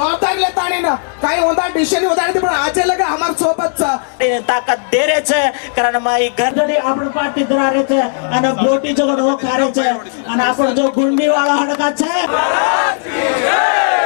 જવાબદારી લેતા કઈ હોંદા ડિસિઝન વધારે પણ આજે લગે અમાર સોબત છે તાકાત દે રહે છે કારણ માં એ ઘરડી આપણ પાટી ધરારે છે અને બોટી જગડ હોખારે છે અને આપણ જો ગુંડી વાળા હડકા છે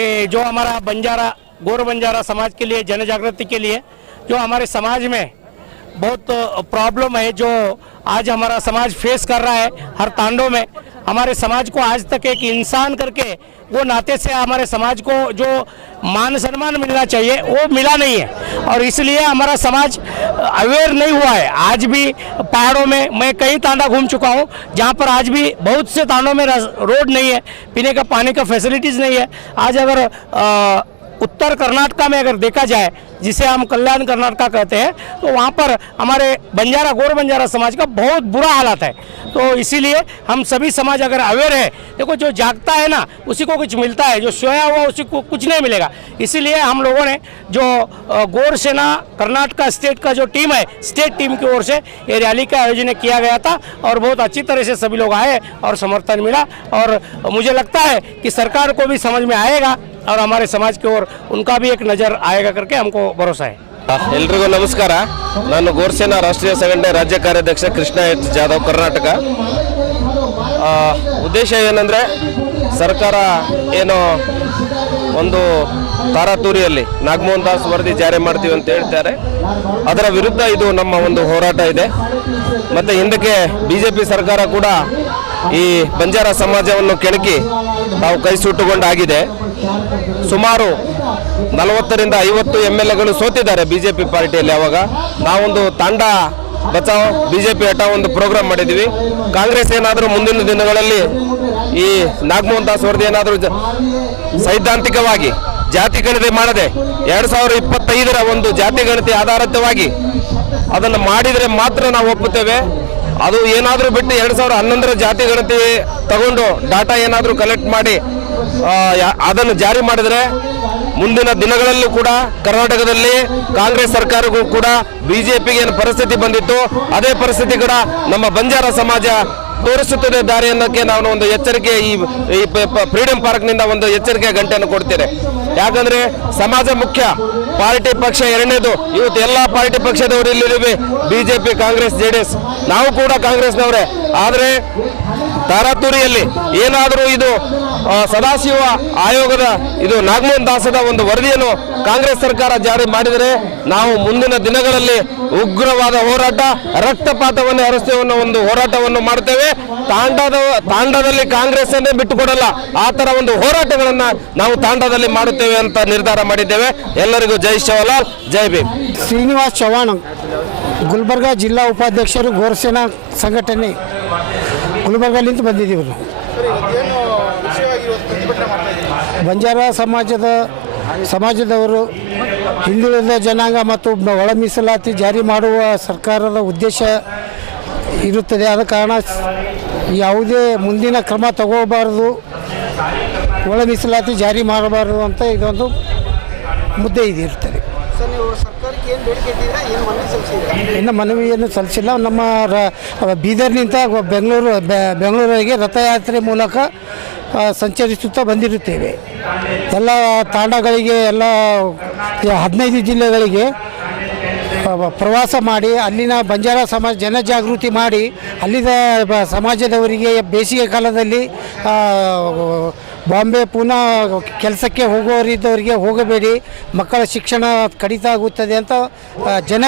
ये जो हमारा बंजारा, गोर बंजारा समाज के लिए जन जागृति के लिए, जो हमारे समाज में बहुत प्रॉब्लम है, जो आज हमारा समाज फेस कर रहा है, हर तांडों में। हमारे समाज को आज तक एक इंसान करके वो नाते से हमारे समाज को जो मान सम्मान मिलना चाहिए, वो मिला नहीं है। और इसलिए हमारा समाज अवेयर नहीं हुआ है। आज भी पहाड़ों में मैं कई तांडा घूम चुका हूँ, जहाँ पर आज भी बहुत से तांडों में रोड नहीं है, पीने का पानी का फैसिलिटीज़ नहीं है। आज अगर उत्तर कर्नाटका में अगर देखा जाए, जिसे हम कल्याण कर्नाटका कहते हैं तो वहाँ पर हमारे बंजारा, गोर बंजारा समाज का बहुत बुरा हालात है। तो इसीलिए हम सभी समाज अगर अवेयर है, देखो जो जागता है ना, उसी को कुछ मिलता है, जो सोया हुआ उसी को कुछ नहीं मिलेगा। इसीलिए हम लोगों ने जो गौर सेना, कर्नाटका स्टेट का जो टीम है, स्टेट टीम की ओर से ये रैली का आयोजन किया गया था और बहुत अच्छी तरह से सभी लोग आए और समर्थन मिला। और मुझे लगता है कि सरकार को भी समझ में आएगा और हमारे समाज की ओर उनका भी एक नज़र आएगा करके हमको भरोसा है ಎಲ್ರಿಗೂ ನಮಸ್ಕಾರ ನಾನು ಗೋರ್ಸೇನಾ ರಾಷ್ಟ್ರೀಯ ಸಂಘಟನೆ ರಾಜ್ಯ ಕಾರ್ಯಾಧ್ಯಕ್ಷ ಕೃಷ್ಣ ಎಚ್ ಜಾಧವ್ ಕರ್ನಾಟಕ ಆ, ಉದ್ದೇಶ ಏನಂದರೆ ಸರ್ಕಾರ ಏನು ಒಂದು ತಾರಾತೂರಿಯಲ್ಲಿ ನಾಗಮೋಹನ್ ದಾಸ್ ವರದಿ ಜಾರಿ ಮಾಡ್ತೀವಿ ಅಂತ ಹೇಳ್ತಾರೆ ಅದರ ವಿರುದ್ಧ ಇದು ನಮ್ಮ ಒಂದು ಹೋರಾಟ ಇದೆ ಮತ್ತು ಹಿಂದಕ್ಕೆ ಬಿ ಜೆ ಪಿ ಸರ್ಕಾರ ಕೂಡ ಈ ಬಂಜಾರ ಸಮಾಜವನ್ನು ಕೆಣಕಿ ತಾವು ಕೈ ಸುಟ್ಟುಕೊಂಡಾಗಿದೆ ಸುಮಾರು ನಲವತ್ತರಿಂದ ಐವತ್ತು ಎಂ ಎಲ್ ಎಗಳು ಸೋತಿದ್ದಾರೆ ಬಿ ಜೆ ಪಿ ಪಾರ್ಟಿಯಲ್ಲಿ ಅವಾಗ. ನಾವೊಂದು ತಾಂಡ ಬಚಾವ್ ಪಿ ಹಠ ಒಂದು ಪ್ರೋಗ್ರಾಮ್ ಮಾಡಿದ್ವಿ ಕಾಂಗ್ರೆಸ್ ಏನಾದರೂ ಮುಂದಿನ ದಿನಗಳಲ್ಲಿ ಈ ನಾಗಮೋಹನ್ ದಾಸ್ ವರದಿ ಏನಾದರೂ ಸೈದ್ಧಾಂತಿಕವಾಗಿ ಜಾತಿ ಗಣತಿ ಮಾಡದೆ ಎರಡು ಸಾವಿರದ ಇಪ್ಪತ್ತೈದರ ಒಂದು ಜಾತಿ ಗಣತಿ ಆಧಾರಿತವಾಗಿ ಅದನ್ನು ಮಾಡಿದರೆ ಮಾತ್ರ ನಾವು ಒಪ್ಪುತ್ತೇವೆ. ಅದು ಏನಾದರೂ ಬಿಟ್ಟು ಎರಡು ಸಾವಿರದ ಹನ್ನೊಂದರ ಜಾತಿ ಗಣತಿ ತಗೊಂಡು ಡಾಟಾ ಏನಾದರೂ ಕಲೆಕ್ಟ್ ಮಾಡಿ ಅದನ್ನು ಜಾರಿ ಮಾಡಿದರೆ ಮುಂದಿನ ದಿನಗಳಲ್ಲೂ ಕೂಡ ಕರ್ನಾಟಕದಲ್ಲಿ ಕಾಂಗ್ರೆಸ್ ಸರ್ಕಾರಕ್ಕೂ ಕೂಡ ಬಿಜೆಪಿಗೆ ಏನು ಪರಿಸ್ಥಿತಿ ಬಂದಿತ್ತು, ಅದೇ ಪರಿಸ್ಥಿತಿ ಕೂಡ ನಮ್ಮ ಬಂಜಾರ ಸಮಾಜ ತೋರಿಸುತ್ತದೆ ದಾರಿ ಅನ್ನೋಕ್ಕೆ ನಾನು ಒಂದು ಎಚ್ಚರಿಕೆ ಈ ಫ್ರೀಡಂ ಪಾರ್ಕ್ನಿಂದ ಒಂದು ಎಚ್ಚರಿಕೆ ಗಂಟೆಯನ್ನು ಕೊಡ್ತೇನೆ. ಯಾಕಂದ್ರೆ ಸಮಾಜ ಮುಖ್ಯ, ಪಾರ್ಟಿ ಪಕ್ಷ ಎರಡನೇದು. ಇವತ್ತು ಎಲ್ಲ ಪಾರ್ಟಿ ಪಕ್ಷದವರು ಇಲ್ಲಿದ್ದೀವಿ ಬಿಜೆಪಿ, ಕಾಂಗ್ರೆಸ್ ಜೆಡಿಎಸ್ ಎಸ್. ನಾವು ಕೂಡ ಕಾಂಗ್ರೆಸ್ನವರೇ. ಆದರೆ ತಾರಾತುರಿಯಲ್ಲಿ ಏನಾದರೂ ಇದು ಸದಾಶಿವ ಆಯೋಗದ ಇದು ನಾಗಮೋಹನ್ ದಾಸದ ಒಂದು ವರದಿಯನ್ನು ಕಾಂಗ್ರೆಸ್ ಸರ್ಕಾರ ಜಾರಿ ಮಾಡಿದರೆ ನಾವು ಮುಂದಿನ ದಿನಗಳಲ್ಲಿ ಉಗ್ರವಾದ ಹೋರಾಟ, ರಕ್ತಪಾತವನ್ನು ಹರಿಸ್ತೇವೆ ಅನ್ನೋ ಒಂದು ಹೋರಾಟವನ್ನು ಮಾಡ್ತೇವೆ ತಾಂಡದ, ತಾಂಡದಲ್ಲಿ ಕಾಂಗ್ರೆಸ್ ಅನ್ನೇ ಬಿಟ್ಟುಕೊಡಲ್ಲ, ಆ ಥರ ಒಂದು ಹೋರಾಟಗಳನ್ನು ನಾವು ತಾಂಡದಲ್ಲಿ ಮಾಡುತ್ತೇವೆ ಅಂತ ನಿರ್ಧಾರ ಮಾಡಿದ್ದೇವೆ. ಎಲ್ಲರಿಗೂ ಜೈ ಶಿವಲಾಲ್ ಜೈ ಭೀಮ್. ಶ್ರೀನಿವಾಸ್ ಚವ್ಹಾಣ್, ಗುಲ್ಬರ್ಗ ಜಿಲ್ಲಾ ಉಪಾಧ್ಯಕ್ಷರು, ಗೋರಸೇನಾ ಸಂಘಟನೆ. ಗುಲ್ಬರ್ಗಲಿಂದ ಬಂದಿದ್ದೀವಿ ನಾವು. ಬಂಜಾರ ಸಮಾಜದ ಸಮಾಜದವರು ಹಿಂದುಳಿದ ಜನಾಂಗ ಮತ್ತು ಒಳ ಮೀಸಲಾತಿ ಜಾರಿ ಮಾಡುವ ಸರ್ಕಾರದ ಉದ್ದೇಶ ಇರುತ್ತದೆ. ಆದ ಕಾರಣ ಯಾವುದೇ ಮುಂದಿನ ಕ್ರಮ ತಗೋಬಾರದು. ಒಳ ಮೀಸಲಾತಿ ಜಾರಿ ಮಾಡಬಾರದು ಅಂತ ಇದೊಂದು ಮುದ್ದೆ ಇನ್ನು ಮನವಿಯನ್ನು ಸಲ್ಲಿಸಿಲ್ಲ. ನಮ್ಮ ರ- ಬೀದರ್ನಿಂದ ಬೆಂಗಳೂರು, ಬೆ- ಬೆಂಗಳೂರಿಗೆ ರಥಯಾತ್ರೆ ಮೂಲಕ ಸಂಚರಿಸುತ್ತಾ ಬಂದಿರುತ್ತೇವೆ. ಎಲ್ಲ ತಾಂಡಗಳಿಗೆ ಎಲ್ಲ ಹದಿನೈದು ಜಿಲ್ಲೆಗಳಿಗೆ ಪ್ರವಾಸ ಮಾಡಿ, ಅಲ್ಲಿನ ಬಂಜಾರ ಸಮಾಜ, ಜನಜಾಗೃತಿ ಮಾಡಿ ಅಲ್ಲಿನ ಸಮಾಜದವರಿಗೆ ಬೇಸಿಗೆ ಕಾಲದಲ್ಲಿ ಬಾಂಬೆ, ಪುನಃ ಕೆಲಸಕ್ಕೆ ಹೋಗುವವರಿದ್ದವರಿಗೆ ಹೋಗಬೇಡಿ, ಮಕ್ಕಳ ಶಿಕ್ಷಣ ಕಡಿತ ಆಗುತ್ತದೆ ಅಂತ ಜನ